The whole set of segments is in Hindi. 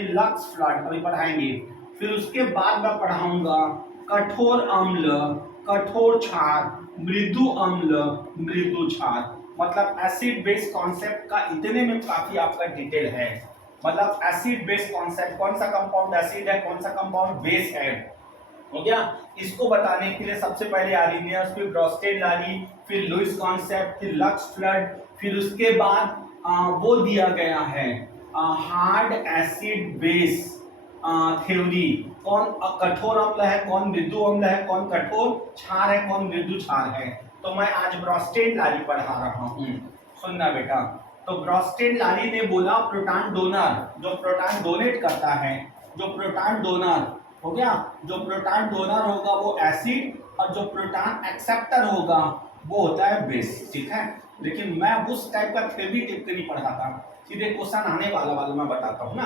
फिर लक्स फ्लड अभी पढ़ाएंगे, फिर उसके बाद मैं पढ़ाऊंगा कठोर अम्ल, कठोर क्षार, मृदु अम्ल, मृदु क्षार। मतलब एसिड बेस कॉन्सेप्ट का इतने में काफी आपका डिटेल है। मतलब एसिड बेस कॉन्सेप्ट, कौन सा कंपाउंड एसिड है, कौन सा कंपाउंड बेस है, हो गया। इसको बताने के लिए सबसे पहले आर्रेनियस, फिर ब्रोस्टेड लारी, फिर लुईस कॉन्सेप्ट, फिर लक्स फ्लड, फिर उसके बाद वो दिया गया है हार्ड एसिड बेस थ्योरी, कौन कठोर अम्ल है, कौन मृदु अम्ल है, कौन कठोर क्षार है, कौन मृदु क्षार है। तो मैं आज ब्रोस्टेड लारी पढ़ा रहा हूँ, सुनना बेटा। तो ब्रोस्टेड लारी ने बोला प्रोटॉन डोनर, जो प्रोटॉन डोनेट करता है, जो प्रोटॉन डोनर, हो गया, जो प्रोटॉन डोनर होगा वो एसिड, और जो प्रोटॉन एक्सेप्टर होगा वो होता है बेस, ठीक है। लेकिन मैं उस टाइप का थ्योरी टिप नहीं पढ़ाता, सीधे क्वेश्चन आने वाला मैं बताता हूँ ना।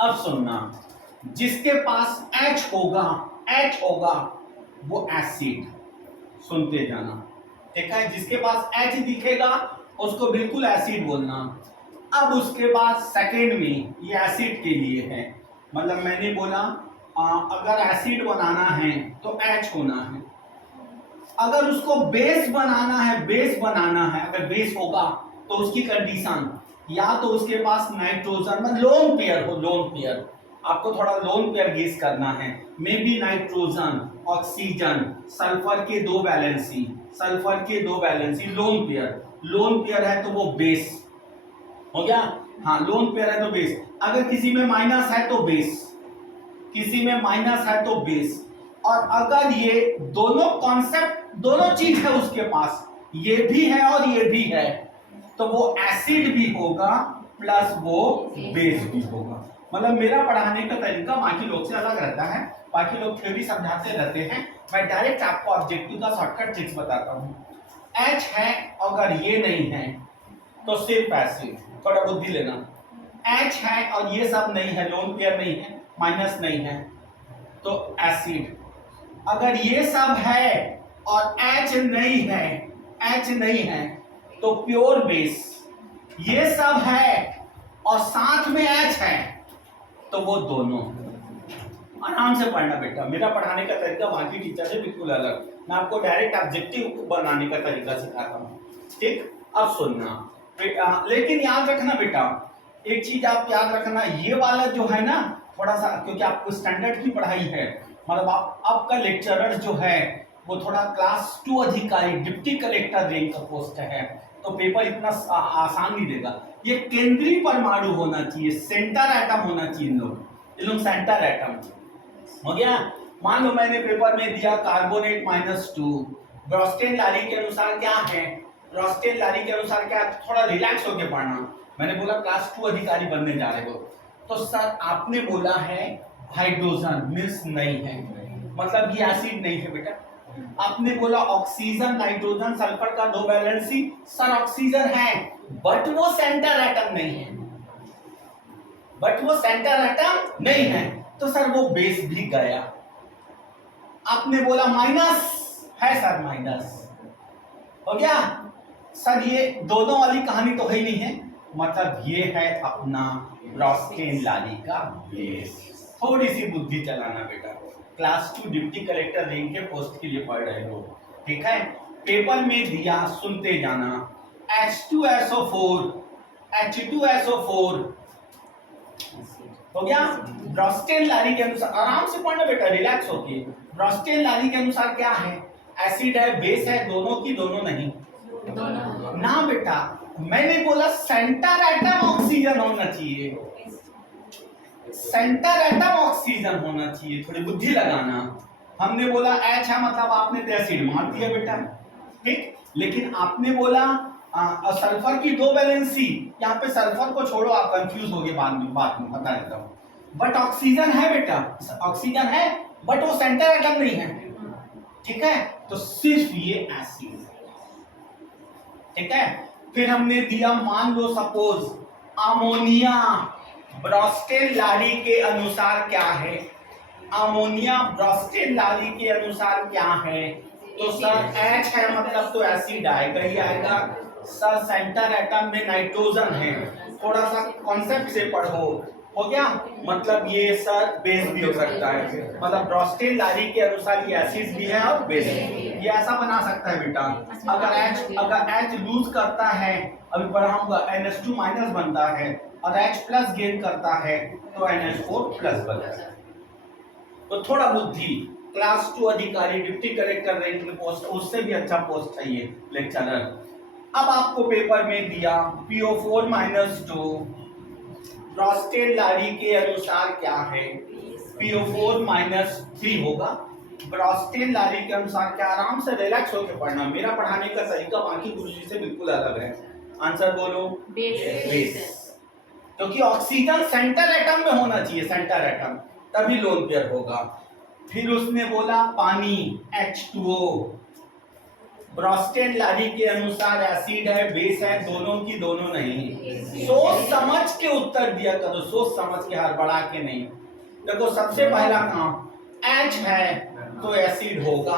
अब सुनना, जिसके पास H होगा, H होगा वो एसिड, सुनते जाना, ठीक है। जिसके पास H दिखेगा उसको बिल्कुल एसिड बोलना। अब उसके बाद सेकेंड में ये एसिड के लिए है, मतलब मैंने बोला अगर एसिड बनाना है तो H होना है, अगर उसको बेस बनाना है, बेस बनाना है, अगर बेस होगा तो उसकी कंडीशन या तो उसके पास नाइट्रोजन में लोन पेयर हो, लोन पेयर, आपको थोड़ा लोन पेयर गेस करना है, may be nitrogen, oxygen, sulphur के दो वैलेंसी, सल्फर के दो valency, lone pair, lone pair है तो वो बेस, हो गया। हाँ, लोन पेयर है तो बेस। अगर किसी में माइनस है तो बेस, किसी में माइनस है तो बेस। और अगर ये दोनों कॉन्सेप्ट, दोनों चीज है उसके पास, ये भी है और ये भी है, तो वो एसिड भी होगा प्लस वो बेस भी होगा। मतलब मेरा पढ़ाने का तरीका बाकी लोग से अलग रहता है, बाकी लोग थ्योरी समझाते रहते हैं, मैं डायरेक्ट आपको ऑब्जेक्टिव का शॉर्टकट ट्रिक्स बताता हूँ। H है, अगर ये नहीं है तो सिर्फ एसिड, थोड़ा बुद्धि लेना। H है और ये सब नहीं है, लोन पेयर नहीं है, माइनस नहीं है, तो एसिड। अगर ये सब है और H नहीं है, H नहीं है तो प्योर बेस। ये सब है और साथ में H है तो वो दोनों। आराम से पढ़ना बेटा, मेरा पढ़ाने का तरीका बाकी टीचर से बिल्कुल अलग, मैं आपको डायरेक्ट ऑब्जेक्टिव बनाने का तरीका सिखाता हूँ, ठीक। अब सुनना लेकिन याद रखना बेटा, एक चीज आप याद रखना, ये वाला जो है ना थोड़ा सा, क्योंकि आपको स्टैंडर्ड की पढ़ाई है, मतलब आपका लेक्चरर जो है वो थोड़ा क्लास 2 अधिकारी, डिप्टी कलेक्टर रैंक का पोस्ट है, तो पेपर इतना आसान नहीं देगा। ये केंद्रीय परमाणु होना चाहिए, सेंटर एटम होना चाहिए, इन लोग सेंटर एटम, हो गया। मान लो मैंने पेपर में दिया कार्बोनेट -2, ब्रोस्टेन लारी के अनुसार क्या है, ब्रोस्टेन लारी के अनुसार क्या, थोड़ा रिलैक्स होके पढ़ना। मैंने बोला क्लास 2 अधिकारी बनने जा रहे हो, तो सर आपने बोला है हाइड्रोजन, मीन्स नहीं है, मतलब ये एसिड नहीं है बेटा। आपने बोला ऑक्सीजन, नाइट्रोजन, सल्फर का दो वैलेंसी, सर ऑक्सीजन है बट वो सेंटर एटम नहीं है, बट वो सेंटर एटम नहीं है, तो सर वो बेस भी गया। आपने बोला माइनस है, सर माइनस, हो गया। सर ये दोनों वाली कहानी तो है ही नहीं है, मतलब ये है अपना ब्रोस्टेन लारी का बेस। थोड़ी सी बुद्धि चलाना बेटा, क्लास 2 डिप्टी कलेक्टर रैंक के पोस्ट के लिए पढ़ रहे हो, ठीक है। पेपर में दिया, सुनते जाना, H2SO4, H2SO4, हो गया। ब्रोस्टेन लारी के अनुसार, आराम से पढ़ना बेटा, रिलैक्स होके। ब्रोस्टेन लारी के अनुसार क्या है, एसिड है, बेस है, दोनों की दोनों नहीं, दोनों ना बेटा। मैंने बोला सेंटर एटम ऑक्सीजन होना चाहिए, सेंटर एटम ऑक्सीजन होना चाहिए, थोड़ी बुद्धि लगाना। हमने बोला H है, मतलब आपने तो एसिड मार दिया बेटा, ठीक। लेकिन आपने बोला सल्फर की दो वैलेंसी, यहाँ पे सल्फर को छोड़ो, आप कंफ्यूज हो गए, बाद में बता देता हूँ। बट ऑक्सीजन है बेटा, ऑक्सीजन है बट वो सेंटर एटम नहीं है, ठीक है, तो सिर्फ ये एसिड, ठीक है। फिर हमने दिया, मान लो सपोज अमोनिया, ब्रोस्टेन लारी के अनुसार क्या है, अमोनिया ब्रोस्टेन लारी के अनुसार क्या है, तो सर H है, मतलब तो एसिड आएगा ही आएगा। सर सेंटर एटम में नाइट्रोजन है, थोड़ा सा कॉन्सेप्ट से पढ़ो, हो गया। मतलब ये सर बेस भी हो सकता है, मतलब ब्रोस्टेन लारी के अनुसार ये एसिड भी है और बेस, ये ऐसा बना सकता है बेटा। अगर H लूज करता है, अभी पढ़ाऊंगा, NH2 माइनस बनता है और H प्लस गेन करता है तो NH4 प्लस बनता है। तो थोड़ा बुद्धि, क्लास 2 अधिकारी डिप्टी कलेक्टर रैंक की पोस्ट, उससे भी अच्छा पोस्ट है ये लेक्चरर। अब आपको पेपर में दिया PO4 माइनस 2 ब्रोस्टेन लारी के अनुसार क्या है, PO4 माइनस 3 होगा। ब्रोस्टेन लारी के अनुसार क्या, आराम से रिलैक्स होकर पढ़ना, मेरा पढ़ाने का तरीका बाकी गुरुजी से बिल्कुल अलग है। आंसर बोलो, बेस। क्योंकि ऑक्सीजन सेंटर एटम में होना चाहिए, सेंटर एटम, तभी लोन पेयर होगा। फिर उसने बोला पानी H2O, ब्रोस्टेन लारी के अनुसार एसिड है बेस है, दोनों की दोनों नहीं। सोच समझ के उत्तर दिया करो, सोच समझ के, हड़बड़ा के नहीं। देखो सबसे पहला काम, H है तो एसिड होगा,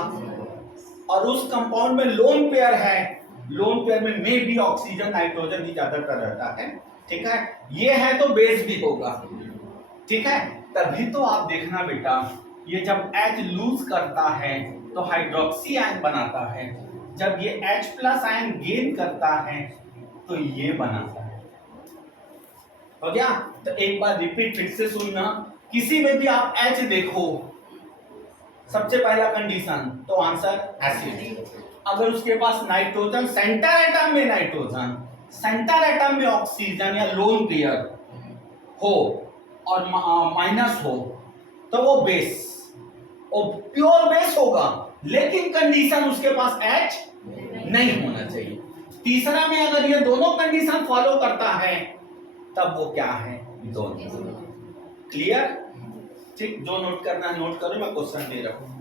और उस कंपाउंड में लोन पेयर है, लोन पेयर में भी ऑक्सीजन नाइट्रोजन ही ज्यादातर रहता है, ठीक है। ये है तो बेस भी होगा, ठीक है। तभी तो आप देखना बेटा, ये जब H लूज करता है तो हाइड्रोक्सी आयन बनाता है, जब ये H प्लस आयन गेन करता है तो ये बनाता है। हो गया। तो एक बार रिपीट फिर से सुनना, किसी में भी आप H देखो, सबसे पहला कंडीशन तो आंसर एसिड। अगर उसके पास नाइट्रोजन, सेंटर एटम में नाइट्रोजन, सेंटर एटम में ऑक्सीजन या लोन पेयर हो और माइनस हो तो वो बेस, और प्योर बेस होगा, लेकिन कंडीशन उसके पास H नहीं होना चाहिए। तीसरा में अगर ये दोनों कंडीशन फॉलो करता है तब वो क्या है, दोनों। क्लियर? ठीक, जो नोट करना है नोट करो, मैं क्वेश्चन दे रहा हूं।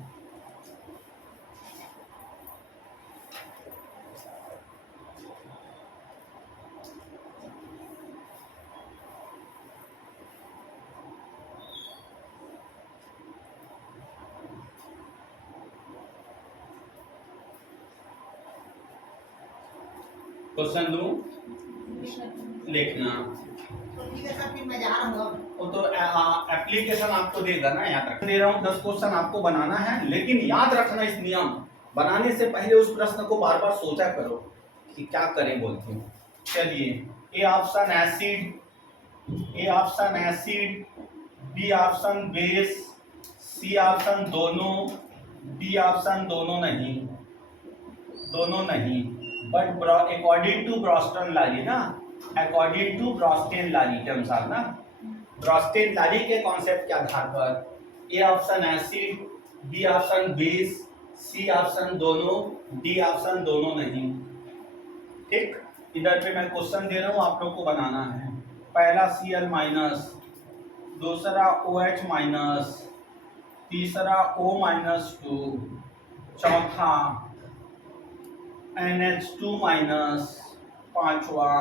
क्वेश्चन दूं, लिखना। वो तो एप्लीकेशन आपको देगा ना, याद रख दे रहा हूँ। 10 क्वेश्चन आपको बनाना है, लेकिन याद रखना इस नियम, बनाने से पहले उस प्रश्न को बार बार सोचा करो कि क्या करें बोलते हैं। चलिए, A option acid, A option acid, B option base, C option दोनों, डी ऑप्शन दोनों नहीं, दोनों नहीं, but according to Bronsted Lowry ना, अकॉर्डिंग टू ब्रोस्टेन लारी के अनुसार ना, ब्रोस्टेन लारी के कॉन्सेप्ट के आधार पर A option acid, B option base, C option दोनों, डी ऑप्शन दोनों नहीं। ठीक, इधर पे मैं क्वेश्चन दे रहा हूँ, आप लोग को बनाना है। पहला Cl माइनस, दूसरा OH माइनस, तीसरा O माइनस 2, चौथा NH2 माइनस, पांचवा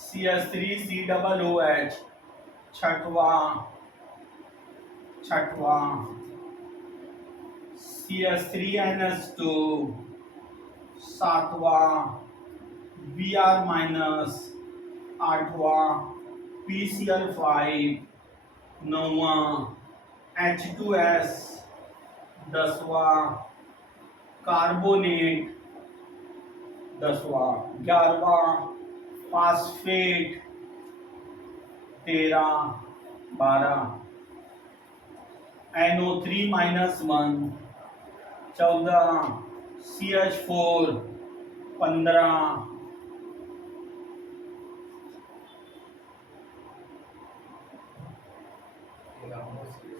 CH3COOH, छठवा CH3NH2, सातवा Br माइनस, आठवा PCl5, नौवा H2S, दसवा कार्बोनेट, दसवा, ग्यारहवा phosphate, 13, 12 NO3 minus 1, 14 CH4, 15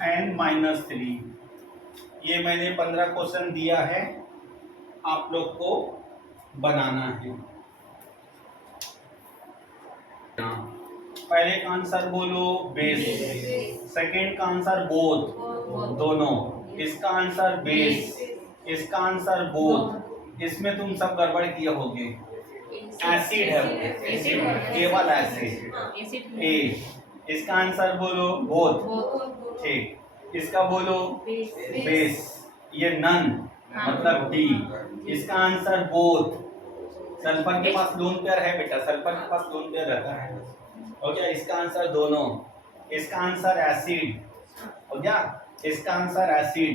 N-3। ये मैंने 15 क्वेश्चन दिया है, आप लोग को बनाना है। पहले का आंसर बोलो बेस, सेकेंड का आंसर बोथ, दोनों, इसका आंसर बेस, इसका आंसर बोथ। इसमें तुम सब गड़बड़ किए होगे, एसिड है, केवल एसिड ए। इसका आंसर बोलो बोथ, ठीक। इसका बोलो बेस, ये नन मतलब डी। इसका आंसर बोथ, सल्फर के पास लोन पेयर है बेटा, सल्फर के पास लोन पेयर रहता है। ओके, इसका आंसर दोनों, इसका आंसर एसिड हो गया, इसका आंसर एसिड,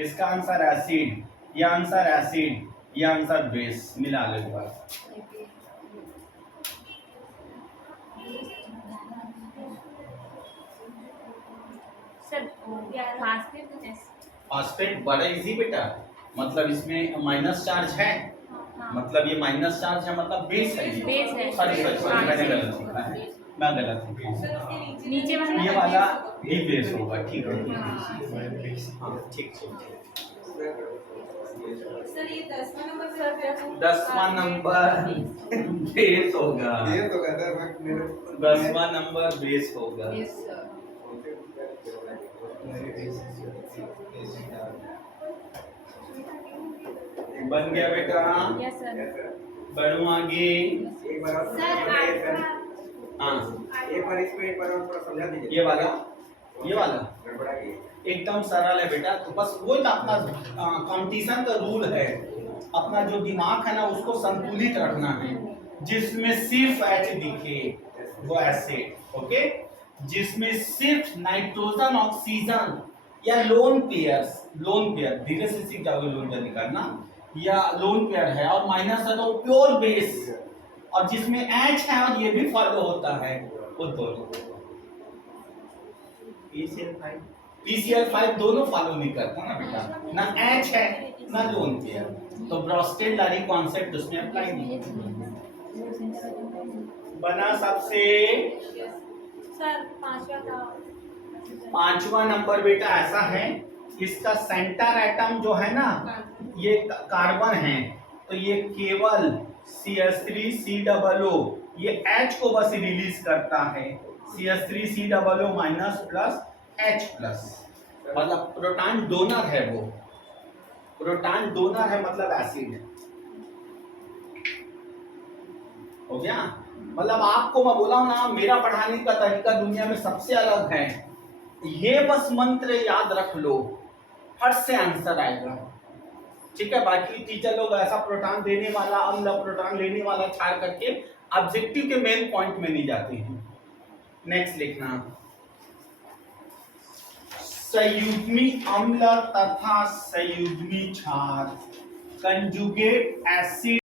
इसका आंसर एसिड, ये आंसर एसिड, ये आंसर बेस। मिला लो एक बार। सर फॉस्फेट बड़ा इजी बेटा, मतलब इसमें माइनस चार्ज है, मतलब ये माइनस चार्ज है, मतलब बेस है। बेस है। सॉरी सॉरी सॉरी, मैंने गलत लिखा है, मैं गलत लिखा है। नीचे वाला ये वाला भी बेस होगा, ठीक है। हाँ ठीक ठीक। सर ये 10वां नंबर सर 10वां नंबर बेस होगा, ये तो कहता है बट मेरे 10वां नंबर बेस होगा। बन गया बेटा, यस सर। बढ़ू आगे। एक बार और हाँ एक बार इसको एक बार और थोड़ा समझा दीजिए। ये वाला, ये वाला गड़बड़ा गई। एकदम सरल है बेटा, तो बस वो ही अपना कंपटीशन का रूल है, अपना जो दिमाग है ना उसको संतुलित रखना है। जिसमें सिर्फ H दिखे वो एसिड, ओके। जिसमें सिर्फ नाइट्रोजन ऑक्सीजन या लोन पेयर धीरे से सीख जाओगे, लोन पेयर निकालना, या लोन पेयर है और माइनस है तो प्योर बेस, और जिसमें H है और ये भी फॉलो होता है, वो दोनों PCl5 दोनों फॉलो नहीं करता ना बेटा, ना H है ना लोन पेयर, तो ब्रोस्टेड लारी कॉन्सेप्ट उसमें अप्लाई नहीं बना। सबसे सर 5वां था। 5वां नंबर बेटा ऐसा है, इसका सेंटर एटम जो है ना ये कार्बन है, तो ये केवल CH3COO, ये H को बस रिलीज करता है, CH3COO minus plus H plus, मतलब प्रोटॉन डोनर है, वो प्रोटॉन डोनर है, मतलब एसिड हो गया। मतलब आपको मैं बोला हूं ना, मेरा पढ़ाने का तरीका दुनिया में सबसे अलग है, ये बस मंत्र याद रख लो, फट से आंसर आएगा, ठीक है। बाकी टीचर लोग ऐसा प्रोटॉन देने वाला अम्ल, प्रोटॉन लेने वाला छाड़ करके ऑब्जेक्टिव के मेन पॉइंट में नहीं जाते हैं। नेक्स्ट लिखना, संयुग्मी अम्ल तथा संयुग्मी क्षार, कंजुगेट एसिड